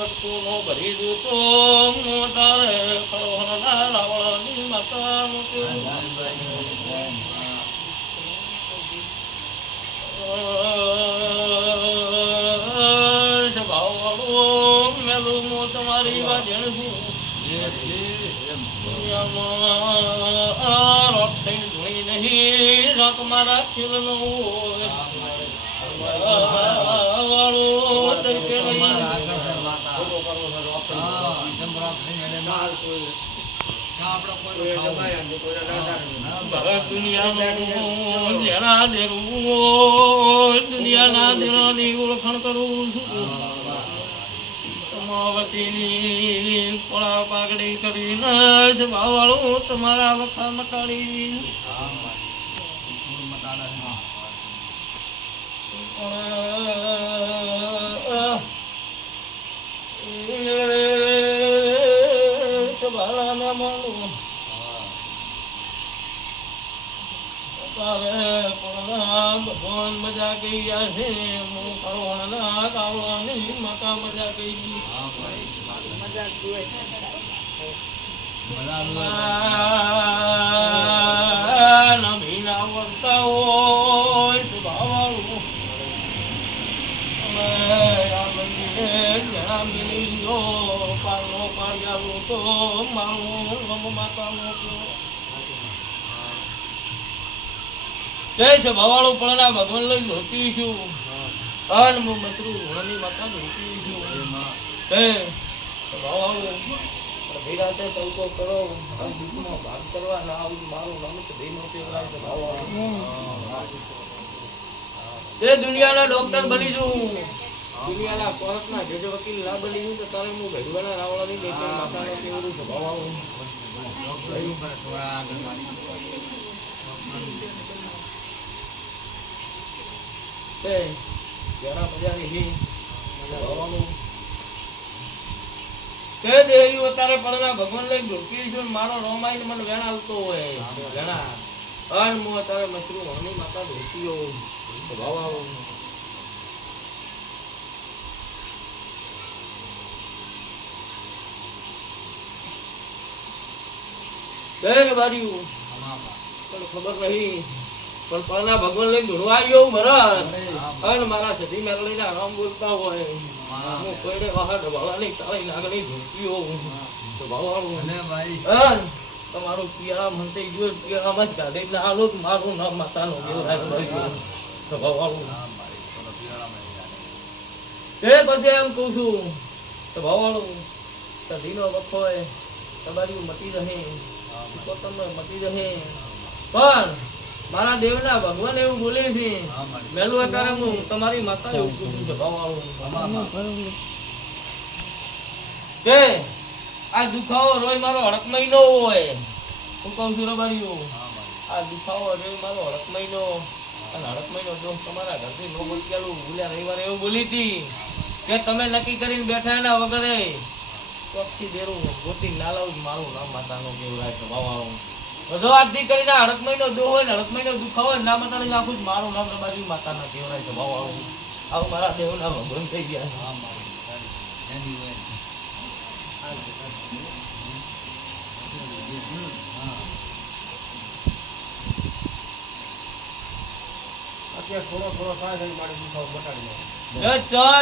બટકું નો ભરી દૂતો મોટારે ખરોહના રાવળની માતા સ્વભાવવાળું મેલું હું તમારી વાજણ છું દુનિયામાં રોટ થઈને ધૂણી નહીં રાત મારા ખીલનો વાળું તરીકે દુનિયાના દેરાની ઓળખાણ કરું છું તમાવતીની પળા પાઘડી કરીને સ્વભાવવાળું તમારા વખા મટાડી ભગવાન મજા કહી ગયા છે હું કરોણના કાવળની માતા મજા કહી ગઈ મહિના વર્તા હોય સ્વભાવવાળું જણા મિલી જો પાનો પાડ્યા તો મારું માતાનો જય સ્વભાવવાળું પળના ભગવાન લઈ ધોતી છું અન હું મસરું હુણની માતા ધોતી છું જય સ્વભાવવાળું ભેરાતે તવકો કરો દુઃખનો ભાગ કરવા ના આવું મારું નામ તો ભેનો કેવરાય સ્વભાવવાળું એ દુનિયાના ડોક્ટર બની છું દુનિયાના કોર્ટના જજ વકીલ ના બની છું તો તારે હું ભેડવાના રાવળની દેખે માતાનો કેવરું સ્વભાવવાળું જરા મજાની દેવી અત્યારે પડના ભગવાન લઈ ઢોકી છું મારો રોમાઈન મને વેણાવતો હોય ઘણા અન હું અત્યારે મશરૂમ હણી માતા ઢોકીઓ ભાવ જય બારીઓ પણ ખબર નહીં પણ પરના ભગવાન લઈને ધૂણવા આવ્યો ભરત અને મારા સધી મેળવીને આરામ બોલતા હોય હું કોઈને વાહન ભવાની તારી નાગણી ધૂણતીઓ તો ભાવવાળું તમારું પિયારા મનતે ગયો પિયારામાં જ ગાડી ના આલો મારું નામ માતાનું દેવરાય તો ભાવવાળું તે પછી એમ કહું છું તો ભાવવાળું સધીનો વખો હોય તમારી મટી રહે તમને મટી રહે પણ મારા દેવના ભગવાન એવું બોલે છે મેલું અત્યારે હું તમારી માતા એવું પૂછું છું ભાવવાળું કે આ દુખાવો રોય મારો હડક મહિનો હોય હું કહું છું રબારીઓ આ દુખાવો રોય મારો હડક મહિનો અને હડક મહિનો જો તમારા ઘરથી નો બોલ્યાલું ભૂલ્યા રવિવારે એવું બોલી હતી કે તમે નક્કી કરીને બેઠા એના વગરે ચોકથી દેરું ગોતી ના લાવું મારું નામ માતાનો કેવરાય છે ભાવવાળું બધો આદિ કરીને હડક મહિનો દો હોય ને હડક મહિનો દુખાવો હોય ના મતાડી નાખું મારું નામ રબારી માતાના કેવરાય છે ભાવવાળું આવું મારા દેવના ભગવાન થઈ ગયા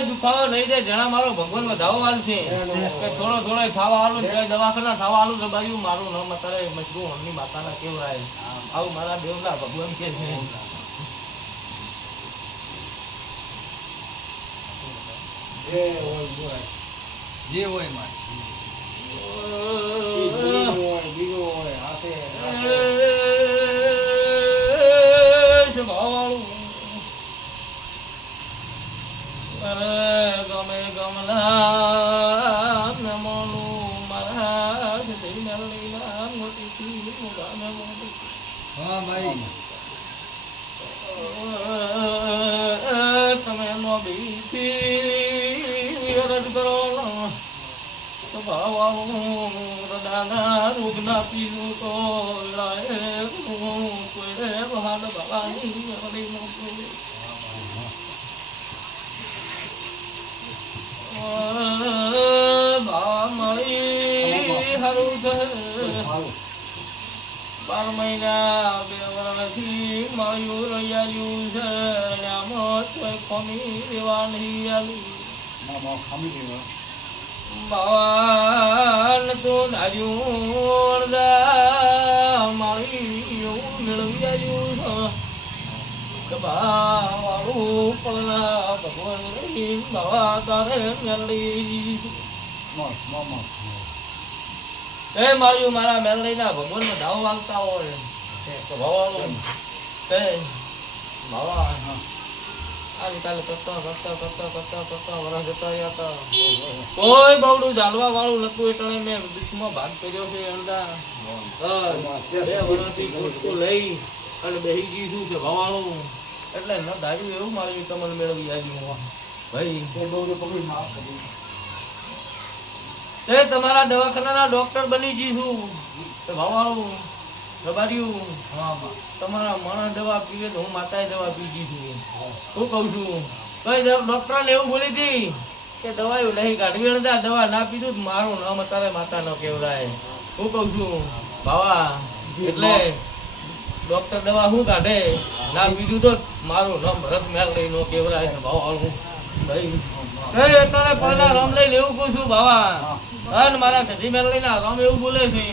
દુખાવો નહીં દે જણા મારો ભગવાન વધાવો હાલશે થોડો થોડો ખાવા હાલું દવાખાના ખાવા હાલું રબાયું મારું નામ અત્યારે મશરૂમ હમની માતાના કેવરાય આવું મારા દેવના ભગવાન કે છે જે હોય ગમે ગમલા નમોનું મારા તમે નો બીથી અરજ કરો તો ભાવાળું દાદા રોગ ના પીવું તો કોઈ બહાર ભવાની 4 મહિના 2 વર્ષથી મળ્યું રહ્યું છે અને આમાં કોઈ ખોમી દેવા નહીં આવી બાવાન તો ધાર્યું મારી એવું મેળવી આવ્યું છે વાળું પગલા ભગવાન બાવા તારે મેળવી એ માર્યું મારા મેલડીના ભગવાનમાં ધાવ વાગતા હોય તો ભવાળું તે બાવા આજે કાલે કરતા વરસ જતા રહ્યા હતા કોઈ બવડું જાળવા વાળું નતું એટલે મેં દુઃખમાં ભાગ કર્યો છે અડધા 2 વર્ષથી પુસ્તકો લઈ અને બેહી ગઈ શું છે ભવાળું એટલે ન ધાર્યું એવું મારું તમને મેળવી આવ્યું ભાઈ તે તમારા દવાખાનાના ડોક્ટર બની જઈશું ભવાળું રબાર્યું તમારા માણસ દવા પીવે તો હું માતાએ દવા પી જઈશું હું કહું છું કઈ ડોક્ટરને એવું બોલી હતી કે દવાઓ નહીં કાઢવી નથી દવા ના પીધું મારું નામ અત્યારે માતા ન કહેવરાય હું કહું છું બાવા એટલે ડોક્ટર દવા શું કાઢે ના પીધું તો મારું નામ ભરત મેલડી નો કહેવરાય છે ભાવાળું ભાઈ અત્યારે પહેલા રામ લઈને એવું કહું છું બાવા અને મારા સજી મેલડીના રામ એવું બોલે છે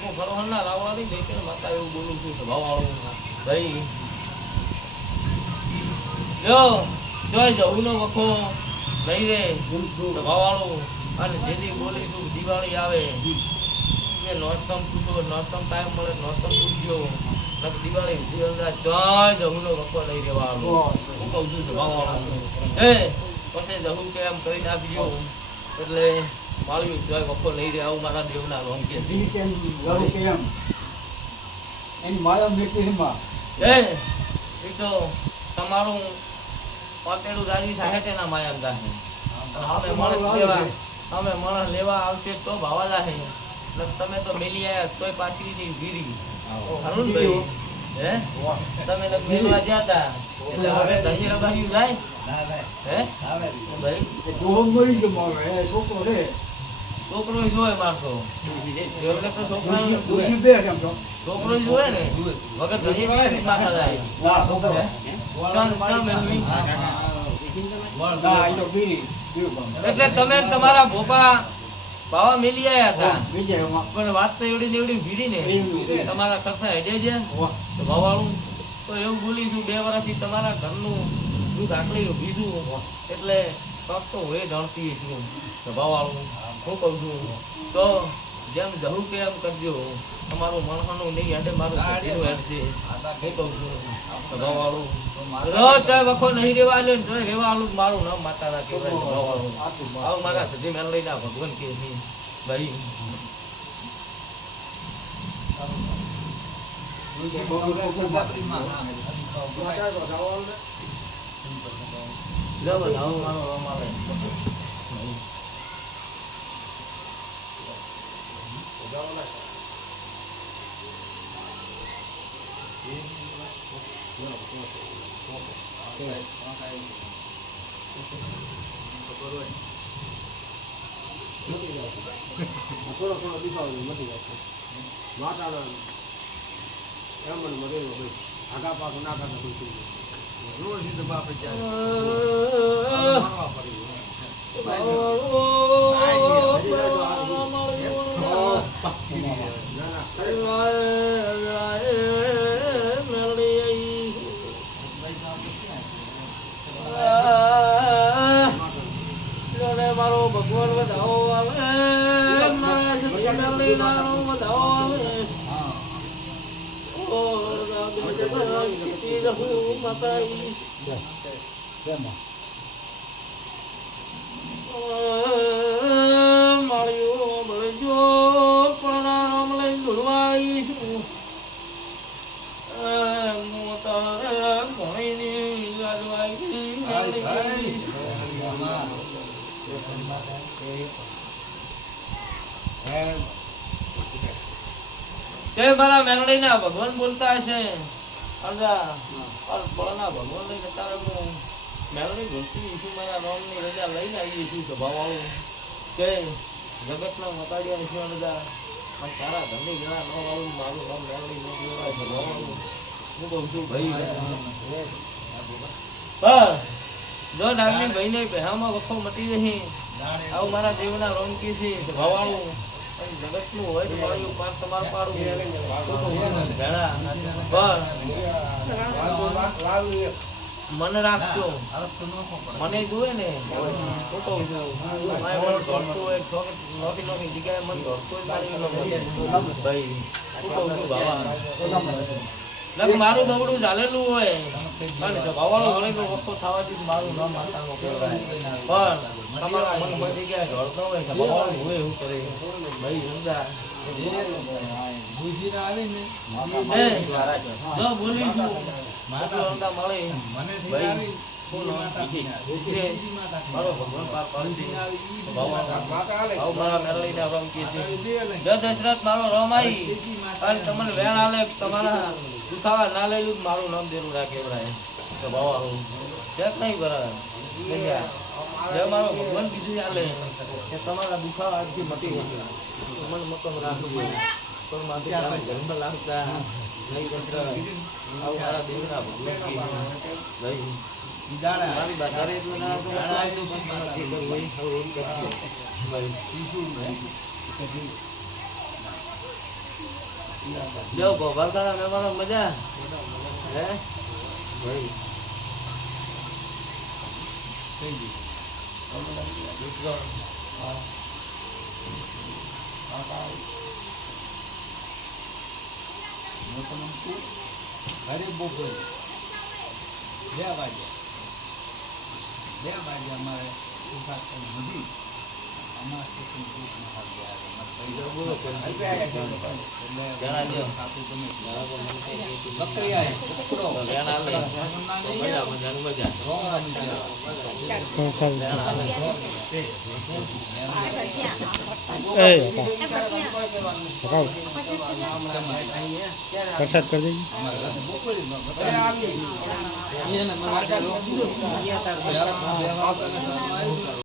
હું ભરવાના રાવવાની દેખીને માતા એવું બોલું છું ભાવાળું ભાઈ જો જોઈ જવું વખો લઈ રે ભાવાળું અને જેથી બોલીશું દિવાળી આવે કે નોરતમ પૂછો નોરતમ ટાઈમ મળે નોરતમ પૂછજો દિવાળી જોઈ જવું વખો લઈ રહેવાનું હું કહું છું ભાવાળું હે પછી જવું કે એમ કરી નાખજો એટલે માળ્યું જોઈ વખો લઈ રહ્યા આવું મારા દેવના રોમ કે એ તો તમારું પાટેડું રાજી થાય તેના માયા ગાહે અમે માણસ લેવા આવશે તો ભાવા જાહે તમે તો મેલી આયા તોય પાછી ની ગીરી અરુણ ભાઈ હે તમે તો મેલવા ગયા હતા એટલે હવે ધણી રબાયું જાય હે ભાઈ છોકરો જોવે મારતો એટલે તો છોકરો જોવે ને વગર ધણી માથા જાય એટલે તમે તમારા ભોપા બાવા મેલી આયા હતા પણ વાત તો એવડી ને એવડી ભીડી ને તમારા ખર્ચા હેડે છે તો ભાવાળું તો એવું બોલીશું 2 વર્ષથી તમારા ઘરનું દૂધ આટલી ઉભીશું એટલે પગ તો હોય જાણતી છું તો ભાવાળું હું કહું છું તો જેમ જવું કે એમ કરજો તમારું મણવાનું નહીં હેડે મારું હેડશે હું કહું છું તો ભાવાળું રોજ વખો નહીં રેવા લે રેવાળું મારું નામ માતાના કહેવાય ભાવાળું આવું મારા સજી મેલડીના ભગવાન કે છે ભાઈ મારો રમાલે થોડો દીખાવ મળી જશે માતાના એમ મરેલો ભાઈ આગા પાક ના કાઢે રોજ બાપ મારવા પડી મારો ભગવાન વધાવો આવે માળ્યો મળજો પ્રણામ લઈ ધૂળવાઈશું ઘણી ગાજવાઈ મારા મેલડીના ભગવાન બોલતા હશે ભગવાન લઈને તારે હું મેલડી ભક્તિ છું મારા રામની રજા લઈને આવી છું સભાવાળું કે જગતના મતાડિયા છું રજા પણ તારા ઘરની વેળા ન આવું મારું નામ મેળવી ન દેવાય તો ભવાળું. હું કહું છું ભાઈ પણ જો નાગની ભાઈને બેહામાં વખો મટી રહી આવું મારા દેવના રોનકી છે ભવાળું જગતનું હોય તો મારું પાર તમારું પાડું ભેળા પણ મને રાખશો મને જોવે ને હું કહું છું મારે મને દોડતું હોય નોખી નોખી જગ્યાએ મને દોડતું જ મારી ભાઈ હું કહું છું બાબા લગ મારું બવડું ચાલેલું હોય પણ ભાવાળો ઘણી વખત થવાથી મારું નામ માતાનું કહેવાય પણ તમારા મનમાં જગ્યાએ દોડતો હોય કે ભાવાળો હોય એવું કરે ભાઈ સમજા જો બોલી છું માતા મળે ભાઈ મારો ભગવાન પાર પાડશે મારા મેળવીને રમકી છે જો દશરથ મારો રમ આવી અને તમને વેણ આલે તમારા દુખાવા ના લઈ લઉં મારું નામ દેરું રાખે બરાય તો ભાવાળું ચેક નહીં બરાબર જે મારો ભગવાન કીધું ચાલે કે તમારા દુખાવા આજથી મટી જશે મને મતમ રાખવું પણ માથે ઘરમાં લાગતા નહીં દશરથ આવું મારા દેવના ભગવાન ભાઈ મારી બાધારે એટલું ના હતું જો ગોપાલ કાકા મહેમાનો મજા હે ભાઈ અમારે વરસાદ કરી દઈએ